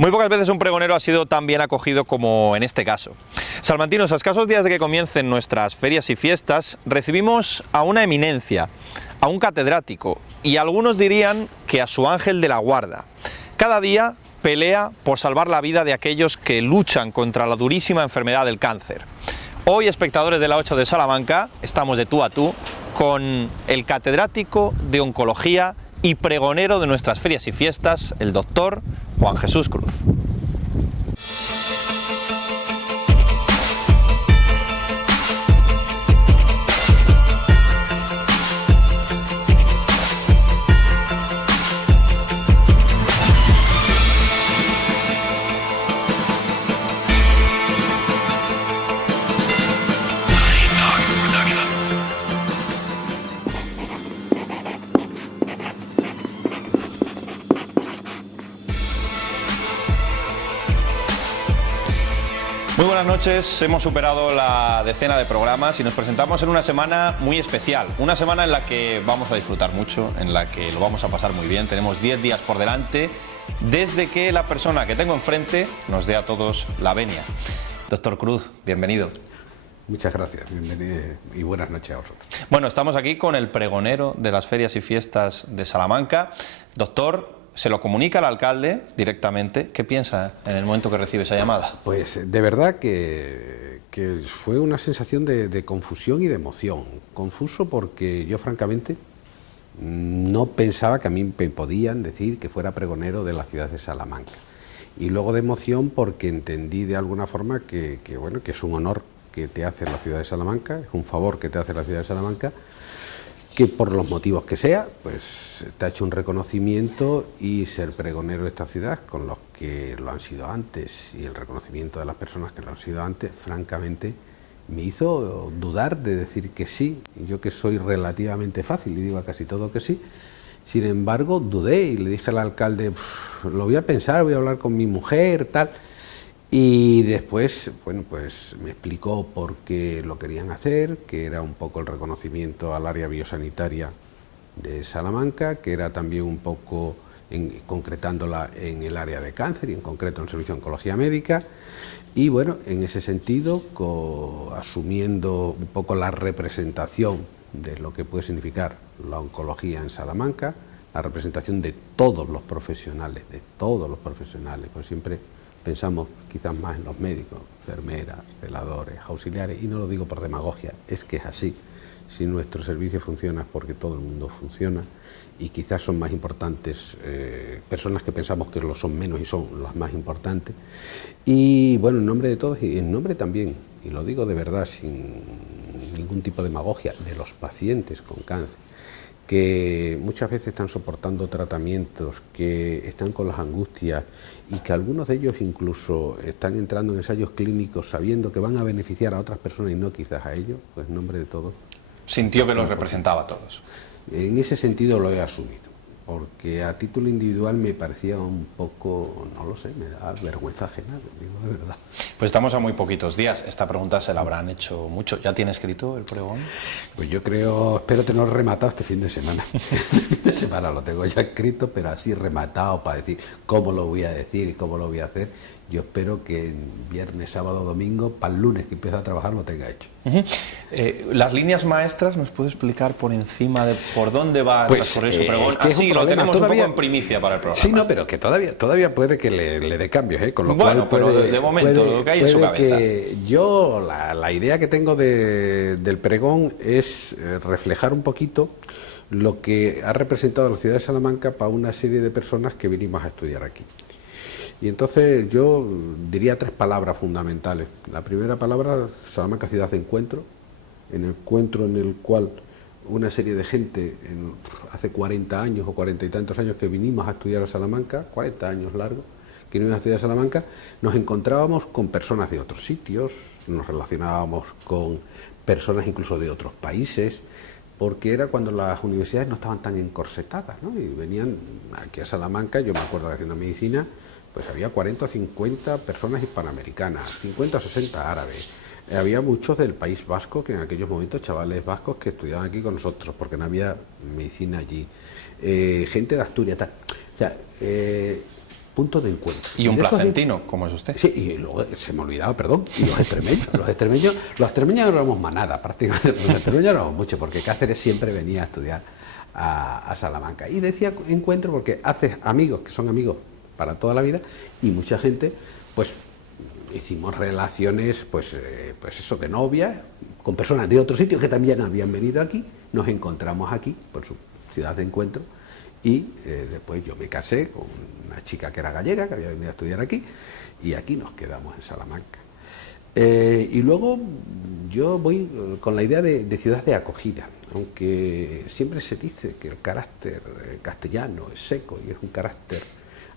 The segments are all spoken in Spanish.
Muy pocas veces un pregonero ha sido tan bien acogido como en este caso. Salmantinos, a escasos días de que comiencen nuestras ferias y fiestas, recibimos a una eminencia, a un catedrático, y algunos dirían que a su ángel de la guarda. Cada día pelea por salvar la vida de aquellos que luchan contra la durísima enfermedad del cáncer. Hoy, espectadores de la 8 de Salamanca, estamos de tú a tú con el catedrático de oncología y pregonero de nuestras ferias y fiestas, el doctor Juan Jesús Cruz. Muy buenas noches, hemos superado la decena de programas y nos presentamos en una semana muy especial, una semana en la que vamos a disfrutar mucho, en la que lo vamos a pasar muy bien. Tenemos 10 días por delante desde que la persona que tengo enfrente nos dé a todos la venia. Doctor Cruz, bienvenido. Muchas gracias, bienvenido y buenas noches a vosotros. Bueno, estamos aquí con el pregonero de las ferias y fiestas de Salamanca. Doctor, ¿se lo comunica al alcalde directamente? ¿Qué piensa en el momento que recibe esa llamada? Pues de verdad que fue una sensación de confusión y de emoción. Confuso porque yo francamente no pensaba que a mí me podían decir que fuera pregonero de la ciudad de Salamanca. Y luego de emoción porque entendí de alguna forma que es un honor que te hace la ciudad de Salamanca, es un favor que te hace la ciudad de Salamanca, que por los motivos que sea, pues te ha hecho un reconocimiento, y ser pregonero de esta ciudad con los que lo han sido antes y el reconocimiento de las personas que lo han sido antes, francamente me hizo dudar de decir que sí. Yo, que soy relativamente fácil y digo a casi todo que sí, sin embargo dudé y le dije al alcalde, lo voy a pensar, voy a hablar con mi mujer, tal. Y después, bueno, pues me explicó por qué lo querían hacer, que era un poco el reconocimiento al área biosanitaria de Salamanca, que era también un poco concretándola en el área de cáncer y en concreto en el servicio de oncología médica. Y bueno, en ese sentido, asumiendo un poco la representación de lo que puede significar la oncología en Salamanca, la representación de todos los profesionales, pues siempre pensamos quizás más en los médicos, enfermeras, celadores, auxiliares, y no lo digo por demagogia, es que es así. Si nuestro servicio funciona es porque todo el mundo funciona, y quizás son más importantes personas que pensamos que lo son menos y son las más importantes. Y bueno, en nombre de todos y en nombre también, y lo digo de verdad sin ningún tipo de demagogia, de los pacientes con cáncer, que muchas veces están soportando tratamientos, que están con las angustias y que algunos de ellos incluso están entrando en ensayos clínicos sabiendo que van a beneficiar a otras personas y no quizás a ellos, pues en nombre de todos. Sintió que los representaba a todos. En ese sentido lo he asumido, porque a título individual me parecía un poco, no lo sé, me da vergüenza ajena, digo de verdad. Pues estamos a muy poquitos días. Esta pregunta se la habrán hecho mucho. ¿Ya tiene escrito el pregón? Pues yo espero tenerlo rematado este fin de semana. Este fin de semana lo tengo ya escrito, pero así rematado para decir cómo lo voy a decir y cómo lo voy a hacer. Yo espero que viernes, sábado, domingo, para el lunes que empiece a trabajar, lo tenga hecho. Las líneas maestras, ¿nos puede explicar por encima de por dónde va a transcurrir su pregón? Así lo tenemos todavía un poco en primicia para el programa. Sí, no, pero que todavía puede que le dé cambios, con lo bueno, cual pero de momento, lo que hay en su cabeza. Que yo, la idea que tengo del pregón es reflejar un poquito lo que ha representado la ciudad de Salamanca para una serie de personas que vinimos a estudiar aquí. Y entonces yo diría 3 palabras fundamentales. La primera palabra, Salamanca ciudad de encuentro, en el cual una serie de gente, hace 40 años o 40 y tantos años que vinimos a estudiar a Salamanca, 40 años largos, que vinimos a estudiar a Salamanca, nos encontrábamos con personas de otros sitios, nos relacionábamos con personas incluso de otros países, porque era cuando las universidades no estaban tan encorsetadas, ¿no? Y venían aquí a Salamanca, yo me acuerdo de haciendo medicina, pues había 40 o 50 personas hispanoamericanas, 50 o 60 árabes. Había muchos del País Vasco, que en aquellos momentos, chavales vascos que estudiaban aquí con nosotros, porque no había medicina allí. Gente de Asturias, tal. O sea, punto de encuentro. Y un placentino, como es usted. Sí, y luego se me olvidaba, perdón, y los extremeños éramos manada prácticamente, los extremeños éramos mucho, porque Cáceres siempre venía a estudiar a Salamanca. Y decía encuentro porque haces amigos que son amigos para toda la vida, y mucha gente, pues hicimos relaciones, pues eso, de novia, con personas de otros sitios que también habían venido aquí, nos encontramos aquí, por su ciudad de encuentro, y después yo me casé con una chica que era gallega, que había venido a estudiar aquí, y aquí nos quedamos en Salamanca. Y luego yo voy con la idea de ciudad de acogida, aunque siempre se dice que el carácter castellano es seco y es un carácter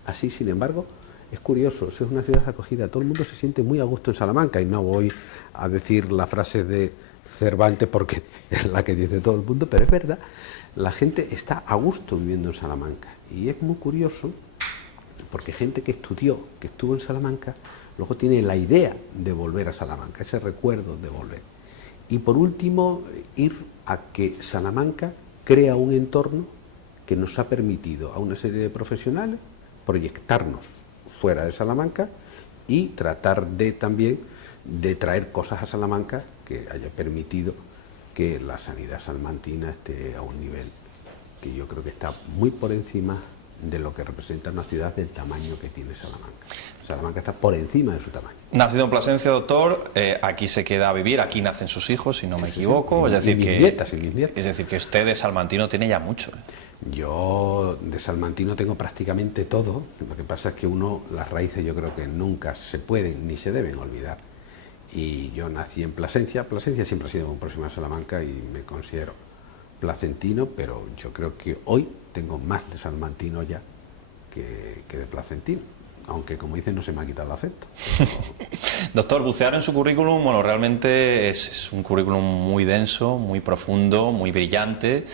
así, sin embargo, es curioso, es una ciudad de acogida, todo el mundo se siente muy a gusto en Salamanca, y no voy a decir la frase de Cervantes porque es la que dice todo el mundo, pero es verdad, la gente está a gusto viviendo en Salamanca, y es muy curioso porque gente que estudió, que estuvo en Salamanca, luego tiene la idea de volver a Salamanca, ese recuerdo de volver. Y por último, ir a que Salamanca crea un entorno que nos ha permitido a una serie de profesionales proyectarnos fuera de Salamanca y tratar de también de traer cosas a Salamanca que haya permitido que la sanidad salmantina esté a un nivel que yo creo que está muy por encima de lo que representa una ciudad del tamaño que tiene Salamanca. Salamanca está por encima de su tamaño. Nacido en Plasencia, doctor, aquí se queda a vivir, aquí nacen sus hijos, si no me equivoco. Sí. Es decir, mis es decir, que usted de salmantino tiene ya mucho. Yo de salmantino tengo prácticamente todo, lo que pasa es que las raíces yo creo que nunca se pueden ni se deben olvidar. Y yo nací en Plasencia, Plasencia siempre ha sido muy próxima a Salamanca y me considero placentino, pero yo creo que hoy tengo más de salmantino ya que de placentino, aunque como dicen no se me ha quitado el acento. Doctor, bucear en su currículum, bueno, realmente es un currículum muy denso, muy profundo, muy brillante,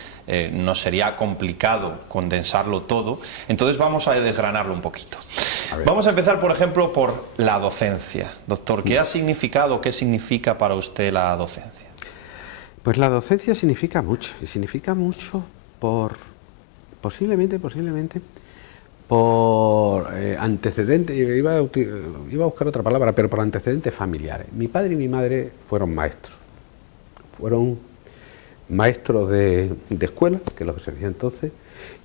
no sería complicado condensarlo todo, entonces vamos a desgranarlo un poquito. Vamos a empezar, por ejemplo, por la docencia. Doctor, ¿qué ha significado, qué significa para usted la docencia? Pues la docencia significa mucho, y significa mucho posiblemente por antecedentes, iba a buscar otra palabra, pero por antecedentes familiares. Mi padre y mi madre fueron maestros de escuela, que es lo que se decía entonces,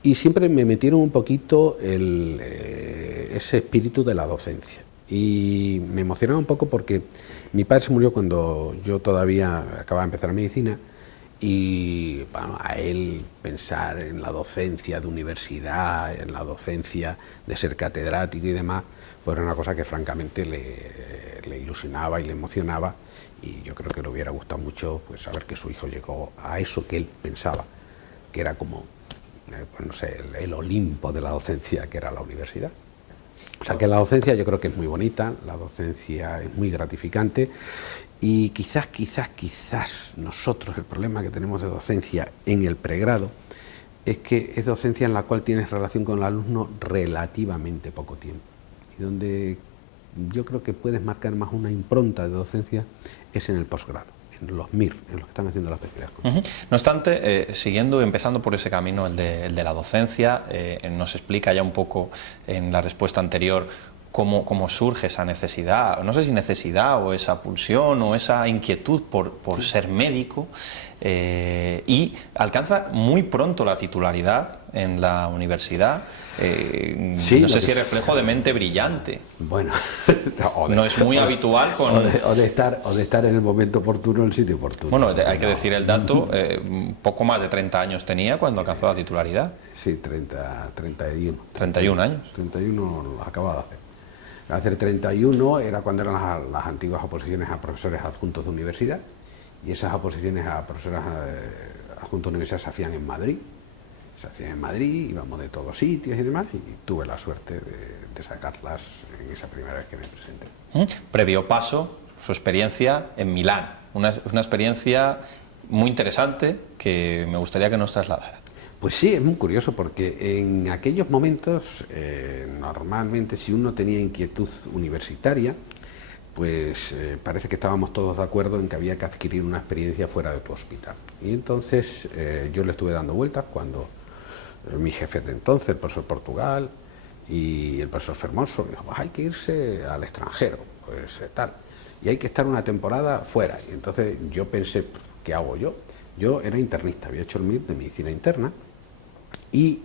y siempre me metieron un poquito ese espíritu de la docencia. Y me emocionaba un poco porque mi padre se murió cuando yo todavía acababa de empezar medicina, y bueno, a él pensar en la docencia de universidad, en la docencia de ser catedrático y demás, pues era una cosa que francamente le ilusionaba y le emocionaba, y yo creo que le hubiera gustado mucho pues saber que su hijo llegó a eso que él pensaba, que era como, pues no sé, el Olimpo de la docencia, que era la universidad. O sea que la docencia yo creo que es muy bonita, la docencia es muy gratificante, y quizás nosotros el problema que tenemos de docencia en el pregrado es que es docencia en la cual tienes relación con el alumno relativamente poco tiempo, y donde yo creo que puedes marcar más una impronta de docencia es en el posgrado, en los MIR, en los que están haciendo la especialidad. No obstante, empezando por ese camino, el de la docencia, nos explica ya un poco en la respuesta anterior cómo surge esa necesidad, no sé si necesidad o esa pulsión o esa inquietud por ser médico, y alcanza muy pronto la titularidad en la universidad. Sí, no sé si es reflejo de mente brillante. Bueno, no es muy habitual con... o de estar en el momento oportuno, en el sitio oportuno. Bueno, hay que decir el dato, poco más de 30 años tenía cuando alcanzó la titularidad. Sí, 31. 31 años. 31 lo acababa de hacer. Hacer 31 era cuando eran las antiguas oposiciones a profesores adjuntos de universidad, y esas oposiciones a profesores adjuntos de universidad se hacían en Madrid. Íbamos de todos sitios y demás, y tuve la suerte de sacarlas en esa primera vez que me presenté. Previo paso, su experiencia en Milán, una experiencia muy interesante que me gustaría que nos trasladara. Pues sí, es muy curioso porque en aquellos momentos, normalmente si uno tenía inquietud universitaria, pues parece que estábamos todos de acuerdo en que había que adquirir una experiencia fuera de tu hospital. Y entonces yo le estuve dando vueltas cuando mi jefe de entonces, el profesor Portugal, Y el profesor Fermoso dijo, pues hay que irse al extranjero, pues tal, y hay que estar una temporada fuera. Y entonces yo pensé, ¿qué hago yo? Yo era internista, había hecho el MIR de medicina interna y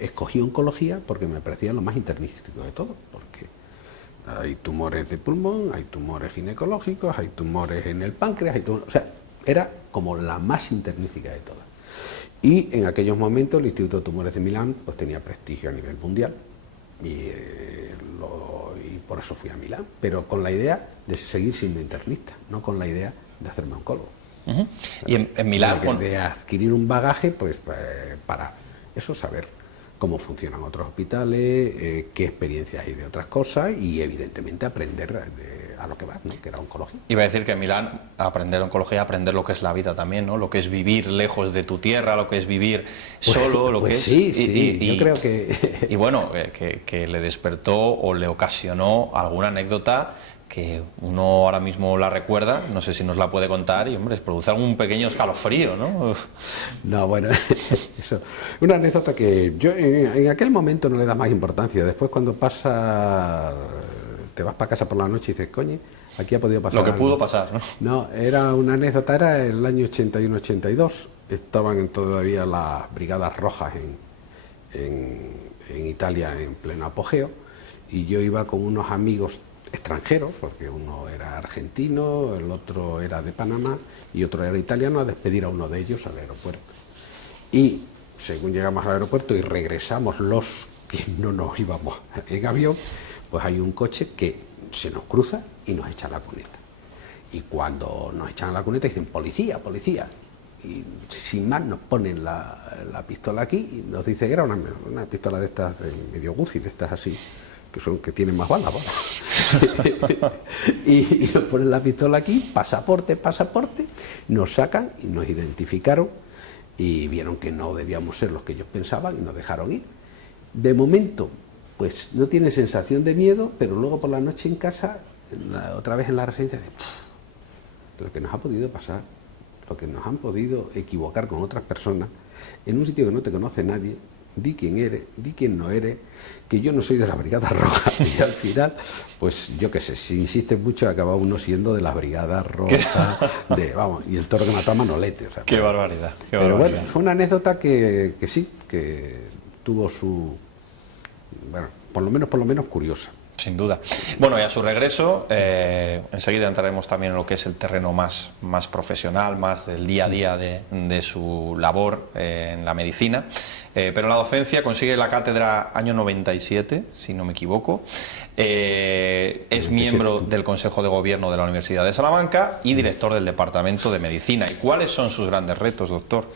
escogí oncología porque me parecía lo más internístico de todo, porque hay tumores de pulmón, hay tumores ginecológicos, hay tumores en el páncreas, o sea, era como la más internística de todas. Y en aquellos momentos el Instituto de Tumores de Milán pues tenía prestigio a nivel mundial y por eso fui a Milán, pero con la idea de seguir siendo internista, no con la idea de hacerme oncólogo. Y en Milán, de adquirir un bagaje pues para eso, saber cómo funcionan otros hospitales, qué experiencias hay de otras cosas y evidentemente aprender a lo que va, ¿no? Que era oncología. Iba a decir que en Milán aprender oncología, aprender lo que es la vida también, ¿no? Lo que es vivir lejos de tu tierra, lo que es vivir solo, lo que es... Sí, yo creo que... Y bueno, que le despertó o le ocasionó alguna anécdota que uno ahora mismo la recuerda, no sé si nos la puede contar, y hombre, produce algún pequeño escalofrío, ¿no? No, bueno, eso, una anécdota que yo en aquel momento no le da más importancia, después cuando te vas para casa por la noche y dices, coño, aquí ha podido pasar lo que algo. pudo pasar, ¿no? No, era una anécdota, era el año 81-82, estaban todavía las brigadas rojas en Italia en pleno apogeo, y yo iba con unos amigos extranjeros, porque uno era argentino, el otro era de Panamá y otro era italiano, a despedir a uno de ellos al aeropuerto. Y según llegamos al aeropuerto y regresamos los que no nos íbamos en avión, pues hay un coche que se nos cruza y nos echa la cuneta. Y cuando nos echan la cuneta dicen, policía, policía. Y sin más nos ponen la pistola aquí y nos dice que era una pistola de estas, medio Guzzi, de estas así, que tienen más balas, y nos ponen la pistola aquí, pasaporte, nos sacan y nos identificaron y vieron que no debíamos ser los que ellos pensaban y nos dejaron ir. De momento, pues no tiene sensación de miedo, pero luego por la noche en casa, otra vez en la residencia, lo que nos ha podido pasar, lo que nos han podido equivocar con otras personas, en un sitio que no te conoce nadie, di quién eres, di quién no eres, que yo no soy de la Brigada Roja, y al final, pues yo qué sé, si insistes mucho acaba uno siendo de la Brigada Roja, y el toro que mató a Manolete. O sea, qué barbaridad. Pero bueno, fue una anécdota que sí, que tuvo su, bueno, por lo menos curiosa. Sin duda. Bueno, y a su regreso, enseguida entraremos también en lo que es el terreno más profesional, más del día a día de su labor en la medicina. Pero la docencia consigue la cátedra año 97, si no me equivoco. Es miembro del Consejo de Gobierno de la Universidad de Salamanca y director del Departamento de Medicina. ¿Y cuáles son sus grandes retos, doctor?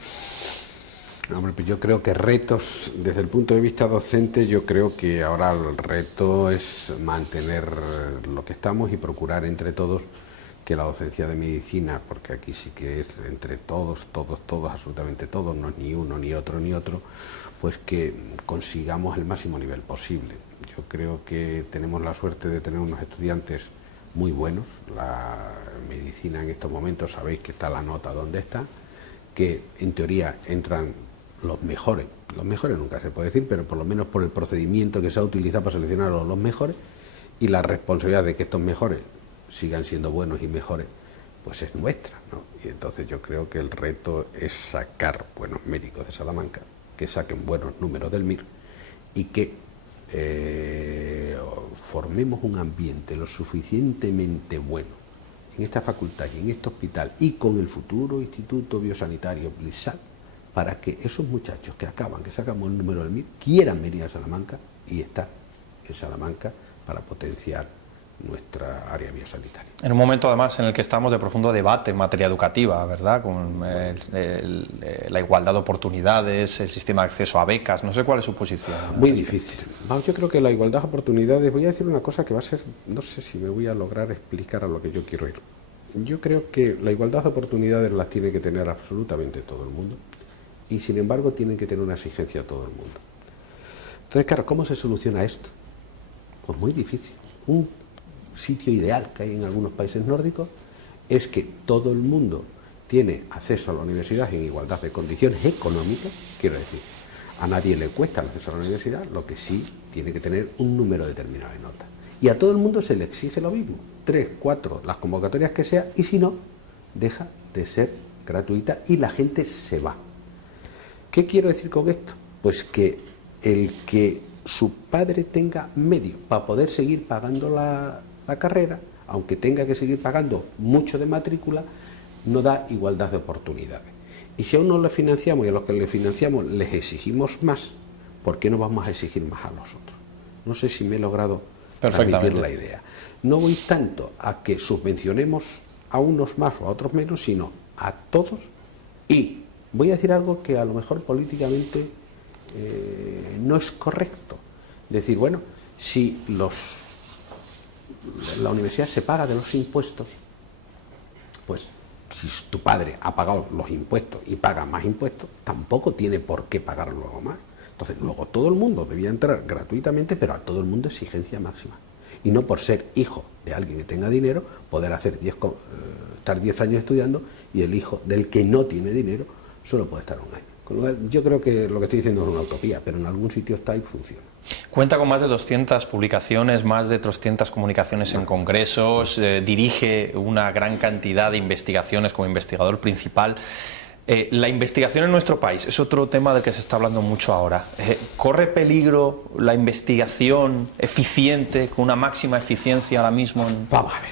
Hombre, pues yo creo que retos, desde el punto de vista docente, yo creo que ahora el reto es mantener lo que estamos y procurar entre todos que la docencia de medicina, porque aquí sí que es entre todos, absolutamente todos, no es ni uno, ni otro, pues que consigamos el máximo nivel posible. Yo creo que tenemos la suerte de tener unos estudiantes muy buenos. La medicina en estos momentos, sabéis que está la nota donde está, que en teoría entran los mejores nunca se puede decir, pero por lo menos por el procedimiento que se ha utilizado para seleccionar a los mejores, y la responsabilidad de que estos mejores sigan siendo buenos y mejores, pues es nuestra, ¿no? Y entonces yo creo que el reto es sacar buenos médicos de Salamanca, que saquen buenos números del MIR y que formemos un ambiente lo suficientemente bueno en esta facultad y en este hospital y con el futuro Instituto Biosanitario Blisal, para que esos muchachos que sacan buen número del MIR, quieran venir a Salamanca y estar en Salamanca para potenciar nuestra área biosanitaria. En un momento además en el que estamos de profundo debate en materia educativa, ¿verdad? Con la igualdad de oportunidades, el sistema de acceso a becas, no sé cuál es su posición. Muy difícil. Yo creo que la igualdad de oportunidades, voy a decir una cosa que va a ser, no sé si me voy a lograr explicar a lo que yo quiero ir. Yo creo que la igualdad de oportunidades las tiene que tener absolutamente todo el mundo y sin embargo tienen que tener una exigencia todo el mundo. Entonces, claro, ¿cómo se soluciona esto? Pues muy difícil. Un sitio ideal que hay en algunos países nórdicos es que todo el mundo tiene acceso a la universidad en igualdad de condiciones económicas, quiero decir, A nadie le cuesta el acceso a la universidad, lo que sí tiene que tener un número determinado de notas. Y a todo el mundo se le exige lo mismo, 3, 4, las convocatorias que sea, y si no, deja de ser gratuita y la gente se va. ¿Qué quiero decir con esto? Pues que el que su padre tenga medio para poder seguir pagando la carrera, aunque tenga que seguir pagando mucho de matrícula, no da igualdad de oportunidades. Y si a uno le financiamos y a los que le financiamos les exigimos más, ¿por qué no vamos a exigir más a los otros? No sé si me he logrado transmitir la idea. No voy tanto a que subvencionemos a unos más o a otros menos, sino a todos. Y voy a decir algo que a lo mejor políticamente no es correcto. Decir, bueno, si la universidad se paga de los impuestos, pues si tu padre ha pagado los impuestos y paga más impuestos, tampoco tiene por qué pagar luego más. Entonces, luego todo el mundo debía entrar gratuitamente, pero a todo el mundo exigencia máxima. Y no por ser hijo de alguien que tenga dinero, poder hacer estar 10 años estudiando y el hijo del que no tiene dinero solo puede estar un año. Con lo cual, yo creo que lo que estoy diciendo es una utopía, pero en algún sitio está y funciona. Cuenta con más de 200 publicaciones, más de 300 comunicaciones en congresos, dirige una gran cantidad de investigaciones como investigador principal. La investigación en nuestro país es otro tema del que se está hablando mucho ahora. ¿Corre peligro la investigación eficiente, con una máxima eficiencia ahora mismo? Vamos a ver.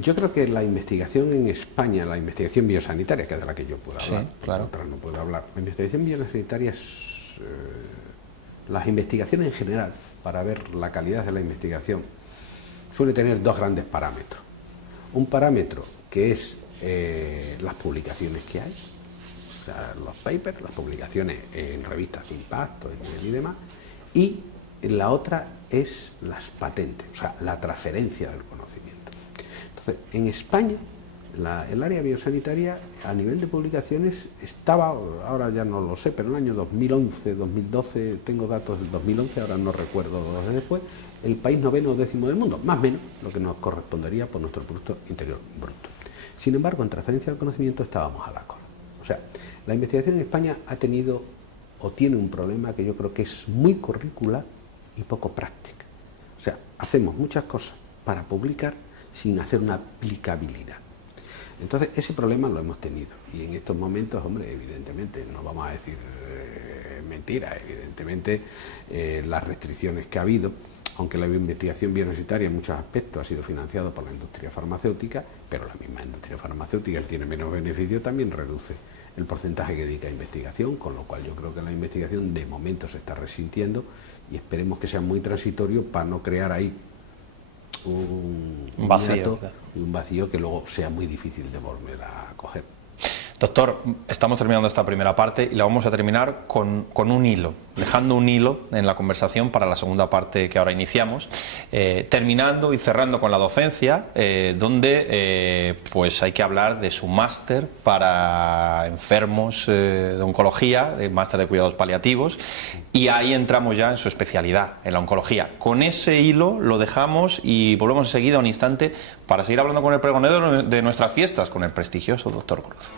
Yo creo que la investigación en España, la investigación biosanitaria, que es de la que yo puedo hablar, sí, claro. otras no puedo hablar, la investigación biosanitaria es... las investigaciones en general, para ver la calidad de la investigación, suele tener dos grandes parámetros. Un parámetro que es las publicaciones que hay, o sea, los papers, las publicaciones en revistas de impacto y demás, y la otra es las patentes, o sea, la transferencia del conocimiento. Entonces, en España, el área biosanitaria a nivel de publicaciones estaba, ahora ya no lo sé, pero en el año 2011, 2012, tengo datos del 2011, ahora no recuerdo los de después, el país 9º o 10º del mundo, más o menos lo que nos correspondería por nuestro Producto Interior Bruto. Sin embargo, en transferencia del conocimiento estábamos a la cola. O sea, la investigación en España ha tenido o tiene un problema que yo creo que es muy curricular y poco práctica. O sea, hacemos muchas cosas para publicar sin hacer una aplicabilidad. Entonces, ese problema lo hemos tenido. Y en estos momentos, hombre, evidentemente, no vamos a decir mentira, evidentemente las restricciones que ha habido, aunque la investigación biouniversitaria en muchos aspectos ha sido financiada por la industria farmacéutica, pero la misma industria farmacéutica tiene menos beneficio, también reduce el porcentaje que dedica a investigación, con lo cual yo creo que la investigación de momento se está resintiendo y esperemos que sea muy transitorio para no crear ahí un vacío, y un vacío que luego sea muy difícil de volver a coger. Doctor, estamos terminando esta primera parte y la vamos a terminar con un hilo, dejando un hilo en la conversación para la segunda parte que ahora iniciamos, terminando y cerrando con la docencia, donde pues hay que hablar de su máster para enfermos de oncología, de máster de cuidados paliativos, y ahí entramos ya en su especialidad, en la oncología. Con ese hilo lo dejamos y volvemos enseguida un instante para seguir hablando con el pregonero de nuestras fiestas, con el prestigioso doctor Cruz.